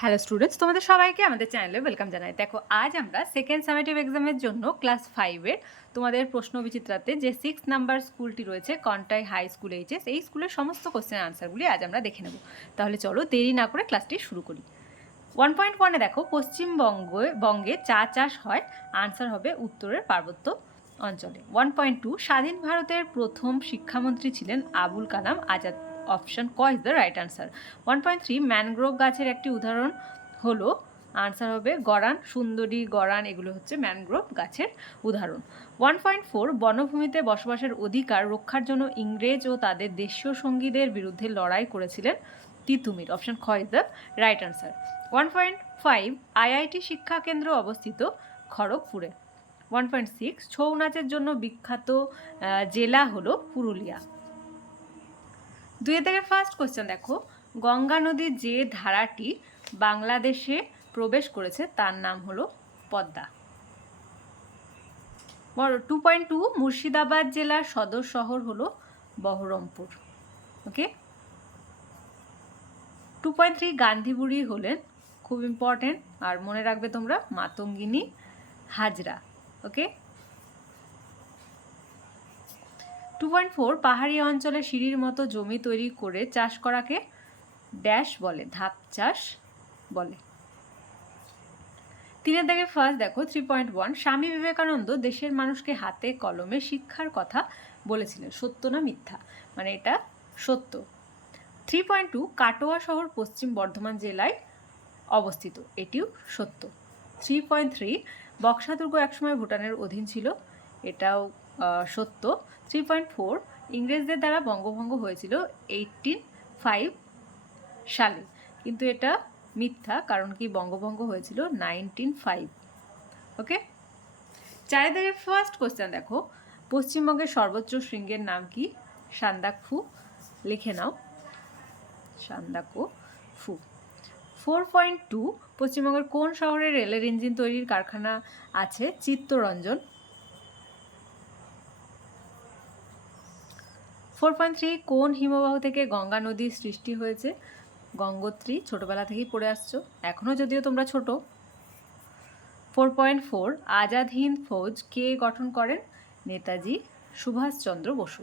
Hello students তোমাদের সবাইকে আমাদের চ্যানেলে ওয়েলকাম জানাই। দেখো, আজ আমরা সেকেন্ড সামেটিভ এক্সামের জন্য ক্লাস ফাইভের তোমাদের প্রশ্ন বিচিত্রাতে যে সিক্স নাম্বার স্কুলটি রয়েছে কন্টাই হাই স্কুল এইচএস এই স্কুলের সমস্ত কোশ্চেন আনসারগুলি আজ আমরা দেখে নেব। তাহলে চলো দেরি না করে ক্লাসটি শুরু করি। ওয়ান পয়েন্ট ওয়ানে দেখো পশ্চিমবঙ্গ বঙ্গে চা চাষ হয় আনসার হবে উত্তরের পার্বত্য অঞ্চলে। ওয়ান পয়েন্ট টু স্বাধীন ভারতের প্রথম শিক্ষামন্ত্রী ছিলেন আবুল কালাম আজাদ। অপশন ক is the right answer. One point three, mangrove গাছের একটি উদাহরণ হলো, আনসার হবে গরান, সুন্দরী, গরান, এগুলো হচ্ছে ম্যানগ্রোভ গাছের উদাহরণ। ওয়ান পয়েন্ট ফোর, বনভূমিতে বসবাসের অধিকার রক্ষার জন্য ইংরেজ ও তাদের দেশীয় সঙ্গীদের বিরুদ্ধে লড়াই করেছিলেন তিতুমির। অপশন খ is the right answer. One point five, IIT শিক্ষা কেন্দ্র অবস্থিত খড়গপুরে। ওয়ান পয়েন্ট সিক্স, ছৌ নাচের জন্য বিখ্যাত জেলা হলো পুরুলিয়া। দুই থেকে ফার্স্ট কোশ্চেন দেখো। গঙ্গা নদীর যে ধারাটি বাংলাদেশে প্রবেশ করেছে, তার নাম হলো পদ্মা। বড় টু পয়েন্ট টু মুর্শিদাবাদ জেলার সদর শহর হলো Baharampur. Okay two point three Gandhiburi হলেন খুব ইম্পর্টেন্ট আর মনে রাখবে তোমরা Matangini Hazra. Okay two point four পাহাড়ি অঞ্চলে সিঁড়ির মতো জমি তৈরি করে চাষ করাকে ড্যাশ বলে, ধাপ চাষ বলে। তিনের দাগে ফার্স্ট দেখো three point one Swami Vivekananda দেশের মানুষকে হাতে কলমে শিক্ষার কথা বলেছিলেন। সত্য না মিথ্যা? মানে এটা সত্য। থ্রি পয়েন্ট টু কাটোয়া শহর পশ্চিম বর্ধমান জেলায় অবস্থিত। এটিও সত্য। থ্রি পয়েন্ট থ্রি বক্সা দুর্গ একসময় ভুটানের অধীন ছিল। এটাও সত্য। থ্রি পয়েন্ট ফোর ইংরেজদের দ্বারা বঙ্গভঙ্গ হয়েছিল এইটিন ফাইভ সালে। কিন্তু এটা মিথ্যা, কারণ কি বঙ্গভঙ্গ হয়েছিল নাইনটিন ফাইভ ওকে চারিদিকে ফার্স্ট কোশ্চেন দেখো। পশ্চিমবঙ্গের সর্বোচ্চ শৃঙ্গের নাম কি? সান্দাকফু। লিখে নাও। সান্দাকো ফু। ফোর পয়েন্ট টু পশ্চিমবঙ্গের কোন শহরে রেলের ইঞ্জিন তৈরির কারখানা আছে? চিত্তরঞ্জন। ফোর পয়েন্ট থ্রি কোন হিমবাহ থেকে গঙ্গা নদীর সৃষ্টি হয়েছে? গঙ্গোত্রী, ছোটবেলা থেকেই পড়ে আসছো। এখনও যদিও তোমরা ছোট। Four point four, Azad Hind Fauj কে গঠন করেন? Netaji Subhash Chandra Bose.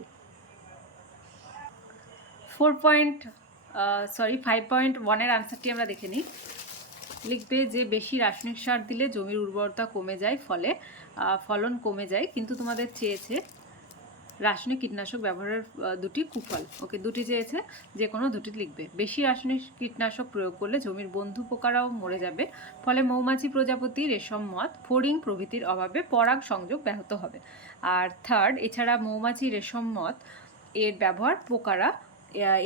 Four point sorry five point ওয়ানের আনসারটি আমরা দেখে নিই। লিখবে যে বেশি রাসায়নিক সার দিলে জমির উর্বরতা কমে যায়, ফলে ফলন কমে যায়, কিন্তু তোমাদের চেয়েছে রাসায়নিক কীটনাশক ব্যবহারের দুটি কুফল। ওকে, দুটি চেয়েছে যে কোনো দুটি লিখবে। বেশি রাসায়নিক কীটনাশক প্রয়োগ করলে জমির বন্ধু পোকারাও মরে যাবে। ফলে মৌমাছি প্রজাপতি, রেশম মদ, ফড়িং প্রভৃতির অভাবে পরাগ সংযোগ ব্যাহত হবে। আর থার্ড এছাড়া মৌমাছি, রেশম মদ, এর ব্যবহার পোকারা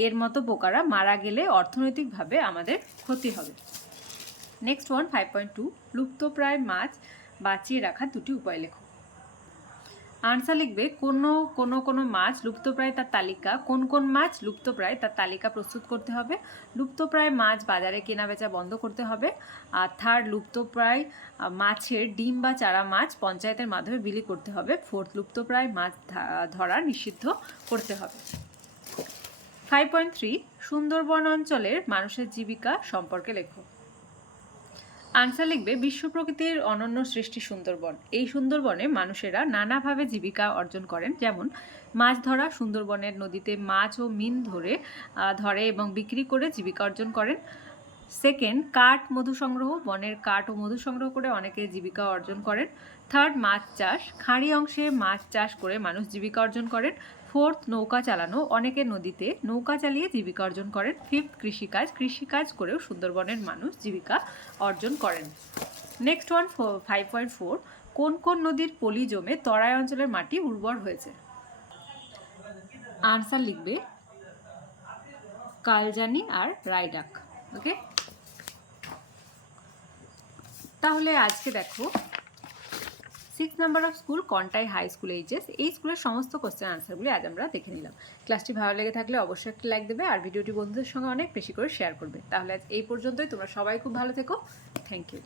এর মতো পোকারা মারা গেলে অর্থনৈতিকভাবে আমাদের ক্ষতি হবে। Next one five point two লুপ্তপ্রায় মাছ বাঁচিয়ে রাখার দুটি উপায় লেখো। আনসার লিখবে কোনো কোনো কোনো মাছ লুপ্তপ্রায় তার তালিকা, কোন কোন মাছ লুপ্তপ্রায় তার তালিকা প্রস্তুত করতে হবে। লুপ্তপ্রায় মাছ বাজারে কেনাবেচা বন্ধ করতে হবে। আর থার্ড লুপ্তপ্রায় মাছের ডিম বা চারা মাছ পঞ্চায়েতের মাধ্যমে বিলি করতে হবে। ফোর্থ লুপ্তপ্রায় মাছ ধরা নিষিদ্ধ করতে হবে। ফাইভ পয়েন্ট থ্রি সুন্দরবন অঞ্চলের মানুষের জীবিকা সম্পর্কে লেখো। আনসার লিখবে, বিশ্ব প্রকৃতির অনন্য সৃষ্টি সুন্দরবন। এই সুন্দরবনে মানুষেরা নানাভাবে জীবিকা অর্জন করেন। যেমন, মাছ ধরা সুন্দরবনের নদীতে মাছ ও মিন ধরে ধরে এবং বিক্রি করে জীবিকা অর্জন করেন। সেকেন্ড, কাঠ মধু সংগ্রহ, বনের কাঠ ও মধু সংগ্রহ করে অনেকে জীবিকা অর্জন করেন। থার্ড, মাছ চাষ, খাঁড়ি অংশে মাছ চাষ করে মানুষ জীবিকা অর্জন করেন। ফোর্থ নৌকা চালানো, অনেকে নদীতে নৌকা চালিয়ে জীবিকা অর্জন করেন। ফিফথ কৃষিকাজ কৃষিকাজ করেও সুন্দরবনের মানুষ জীবিকা অর্জন করেন। Next one five point four, কোন কোন নদীর পলি জমে তরাই অঞ্চলের মাটি উর্বর হয়েছে? আনসার লিখবে কালজানি আর রায়ডাক, ওকে? তাহলে আজকে দেখো six number of school Contai high school HS এই স্কুলের সমস্ত কোশ্চেন আনসারগুলি আজ আমরা দেখে নিলাম। ক্লাসটি ভালো লেগে থাকলে অবশ্যই একটি লাইক দেবে আর ভিডিওটি বন্ধুদের সঙ্গে অনেক বেশি করে শেয়ার করবে। তাহলে আজ এই পর্যন্তই। তোমরা সবাই খুব ভালো থেকো। Thank you